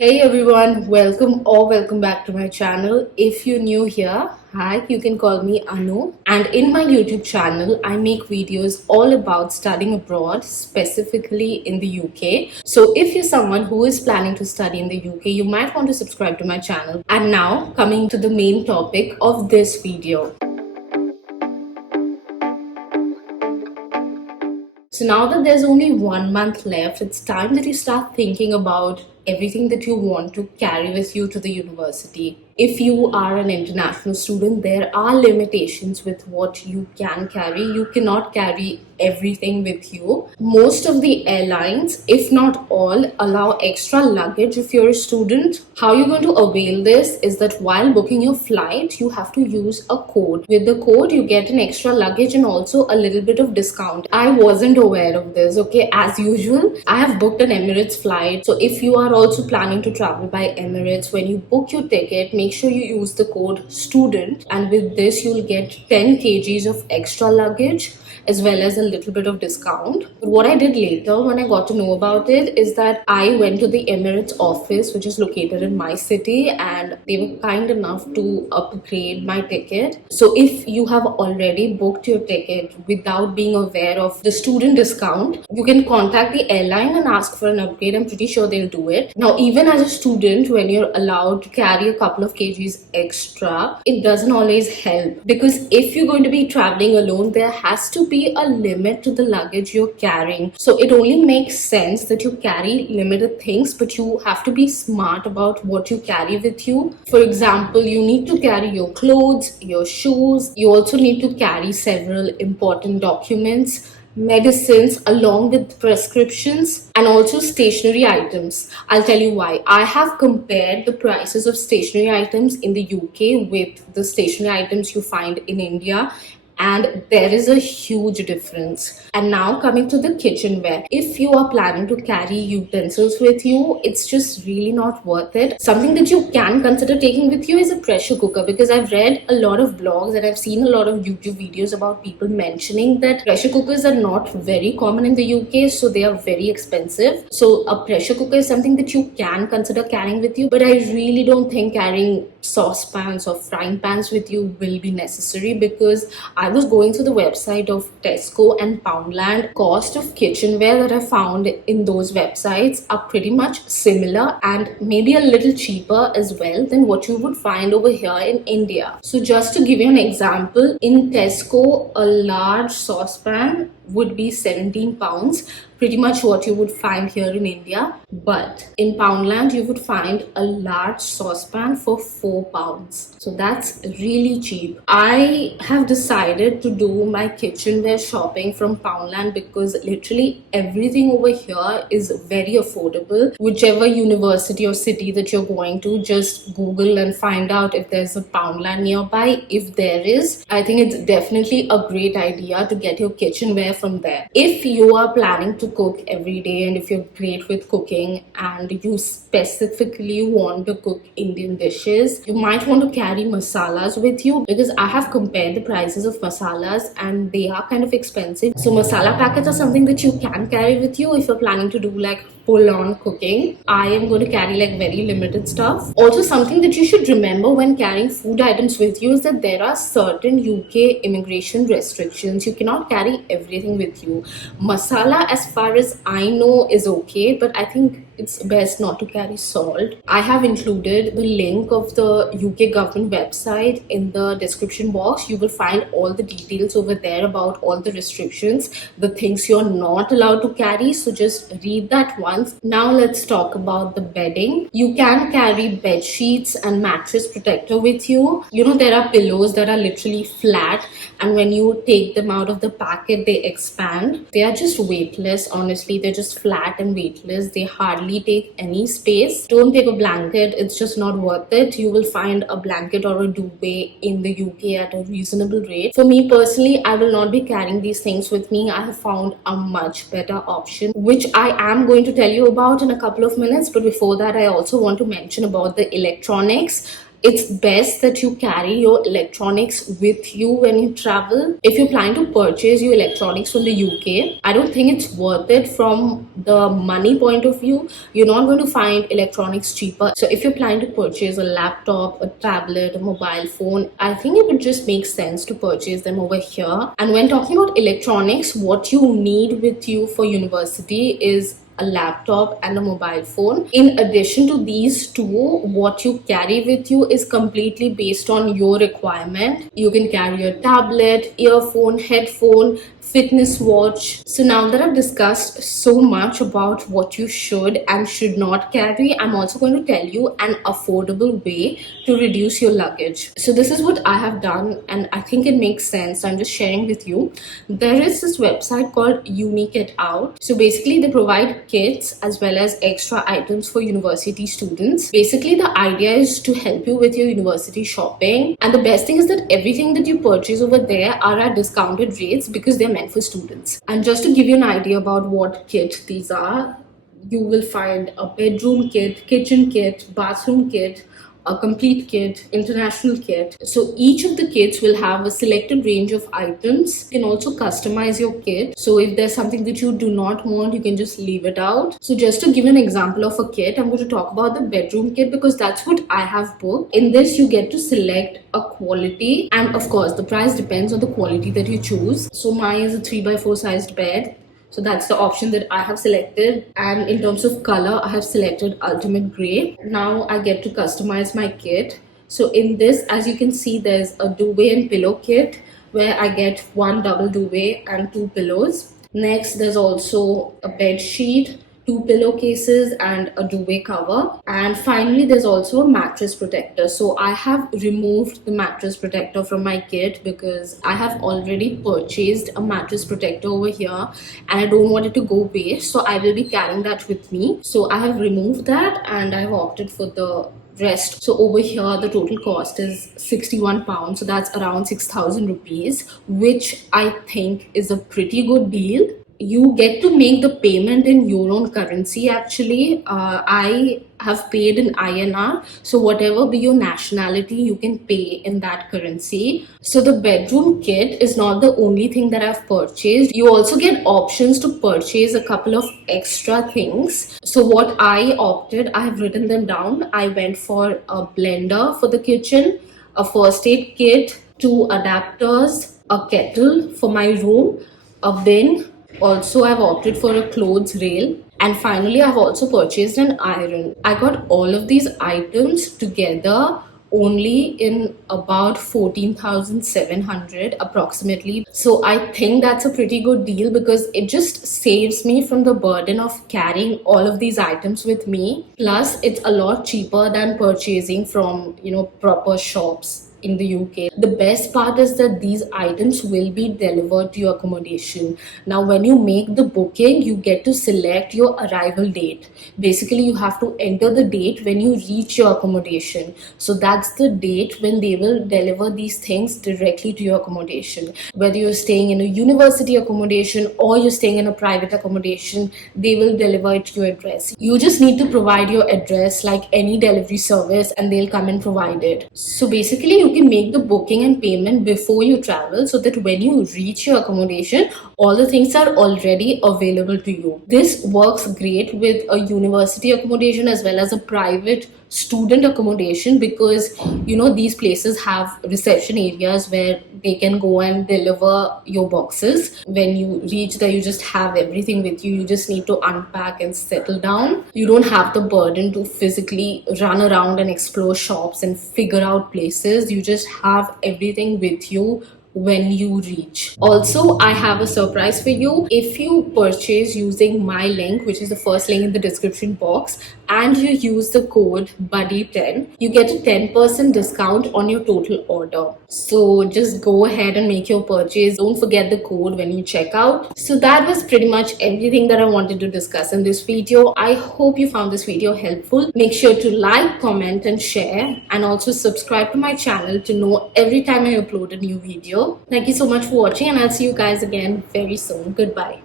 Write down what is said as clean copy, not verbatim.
Hey everyone, welcome back to my channel. If you're new here, hi, you can call me Anu. And in my YouTube channel, I make videos all about studying abroad, specifically in the UK. So if you're someone who is planning to study in the UK, you might want to subscribe to my channel. And now, coming to the main topic of this video. So now that there's only 1 month left, it's time that you start thinking about everything that you want to carry with you to the university. If you are an international student, there are limitations with what you can carry. You cannot carry everything with you. Most of the airlines, if not all, allow extra luggage if you're a student. How you're going to avail this is that while booking your flight, you have to use a code. With the code, you get an extra luggage and also a little bit of discount. I wasn't aware of this, okay? As usual, I have booked an Emirates flight. So if you are also planning to travel by Emirates, when you book your ticket, make sure you use the code student, and with this you'll get 10 kgs of extra luggage as well as a little bit of discount. But what I did later when I got to know about it is that I went to the Emirates office, which is located in my city, and they were kind enough to upgrade my ticket. So if you have already booked your ticket without being aware of the student discount, you can contact the airline and ask for an upgrade. I'm pretty sure they'll do it. Now, even as a student, when you're allowed to carry a couple of kgs extra, it doesn't always help, because if you're going to be traveling alone, there has to be a limit to the luggage you're carrying. So it only makes sense that you carry limited things, but you have to be smart about what you carry with you. For example, you need to carry your clothes, your shoes. You also need to carry several important documents, medicines along with prescriptions, and also stationery items. I'll tell you why. I have compared the prices of stationery items in the UK with the stationery items you find in India, and there is a huge difference. And now coming to the kitchenware. If you are planning to carry utensils with you, it's just really not worth it. Something that you can consider taking with you is a pressure cooker, because I've read a lot of blogs and I've seen a lot of YouTube videos about people mentioning that pressure cookers are not very common in the UK, so they are very expensive. So a pressure cooker is something that you can consider carrying with you, but I really don't think carrying saucepans or frying pans with you will be necessary, because I was going through the website of Tesco and Poundland. Cost of kitchenware that I found in those websites are pretty much similar and maybe a little cheaper as well than what you would find over here in India. So just to give you an example, in Tesco, a large saucepan would be £17, pretty much what you would find here in India. But in Poundland, you would find a large saucepan for £4. So that's really cheap. I have decided to do my kitchenware shopping from Poundland because literally everything over here is very affordable. Whichever university or city that you're going to, just Google and find out if there's a Poundland nearby. If there is, I think it's definitely a great idea to get your kitchenware from there. If you are planning to cook every day and if you're great with cooking and you specifically want to cook Indian dishes, you might want to carry masalas with you, because I have compared the prices of masalas and they are kind of expensive. So masala packets are something that you can carry with you if you're planning to do like full-on cooking. I am going to carry like very limited stuff. Also, something that you should remember when carrying food items with you is that there are certain UK immigration restrictions. You cannot carry everything with you. Masala, as far as I know, is okay, but I think it's best not to carry salt. I have included the link of the UK government website in the description box. You will find all the details over there about all the restrictions, the things you're not allowed to carry. So just read that once. Now let's talk about the bedding. You can carry bed sheets and mattress protector with you. You know, there are pillows that are literally flat, and when you take them out of the packet, they expand. They are just weightless, honestly. They're just flat and weightless. They hardly take any space. Don't take a blanket, it's just not worth it. You will find a blanket or a duvet in the UK at a reasonable rate. For me personally, I will not be carrying these things with me. I have found a much better option, which I am going to tell you about in a couple of minutes. But before that, I also want to mention about the electronics. it's best that you carry your electronics with you when you travel. If you're planning to purchase your electronics from the UK, I don't think it's worth it from the money point of view. You're not going to find electronics cheaper. So if you're planning to purchase a laptop, a tablet, a mobile phone, I think it would just make sense to purchase them over here. And when talking about electronics, what you need with you for university is a laptop and a mobile phone. In addition to these two, what you carry with you is completely based on your requirement. You can carry a tablet, earphone, headphone, fitness watch. So now that I've discussed so much about what you should and should not carry, I'm also going to tell you an affordable way to reduce your luggage. So this is what I have done, and I think it makes sense. I'm just sharing with you. There is this website called Unikit Out. So basically they provide kits as well as extra items for university students. Basically the idea is to help you with your university shopping, and the best thing is that everything that you purchase over there are at discounted rates because they're meant for students. And just to give you an idea about what kit these are, you will find a bedroom kit, kitchen kit, bathroom kit, a complete kit, international kit. So each of the kits will have a selected range of items. You can also customize your kit. So if there's something that you do not want, you can just leave it out. So just to give an example of a kit, I'm going to talk about the bedroom kit because that's what I have booked. In this, you get to select a quality, and of course the price depends on the quality that you choose. So mine is a 3x4 sized bed. So that's the option that I have selected. And in terms of color, I have selected Ultimate Grey. Now I get to customize my kit. So in this, as you can see, there's a duvet and pillow kit where I get one double duvet and two pillows. Next, there's also a bed sheet, two pillowcases and a duvet cover. And finally, there's also a mattress protector. So I have removed the mattress protector from my kit because I have already purchased a mattress protector over here and I don't want it to go waste. So I will be carrying that with me. So I have removed that and I have opted for the rest. So over here the total cost is £61, so that's around 6,000 rupees, which I think is a pretty good deal. You get to make the payment in your own currency. Actually, I have paid in INR, so whatever be your nationality, you can pay in that currency. So the bedroom kit is not the only thing that I've purchased. You also get options to purchase a couple of extra things. So what I opted, I have written them down. I went for a blender for the kitchen, a first aid kit, two adapters, a kettle for my room, a bin. Also, I've opted for a clothes rail, and finally I've also purchased an iron. I got all of these items together only in about 14,700 approximately. So I think that's a pretty good deal because it just saves me from the burden of carrying all of these items with me. Plus, it's a lot cheaper than purchasing from, proper shops in the UK. The best part is that these items will be delivered to your accommodation. Now, when you make the booking, you get to select your arrival date. Basically, you have to enter the date when you reach your accommodation. So that's the date when they will deliver these things directly to your accommodation. Whether you're staying in a university accommodation or you're staying in a private accommodation, they will deliver it to your address. You just need to provide your address like any delivery service and they'll come and provide it. So basically, you can make the booking and payment before you travel so that when you reach your accommodation, all the things are already available to you. This works great with a university accommodation as well as a private student accommodation because these places have reception areas where they can go and deliver your boxes. When you reach there, you just have everything with you. You just need to unpack and settle down. You don't have the burden to physically run around and explore shops and figure out places. You just have everything with you when you reach. Also, I have a surprise for you. If you purchase using my link, which is the first link in the description box, and you use the code BUDDY10, you get a 10% discount on your total order. So just go ahead and make your purchase. Don't forget the code when you check out. So that was pretty much everything that I wanted to discuss in this video. I hope you found this video helpful. Make sure to like, comment and share, and also subscribe to my channel to know every time I upload a new video. Thank you so much for watching, and I'll see you guys again very soon. Goodbye.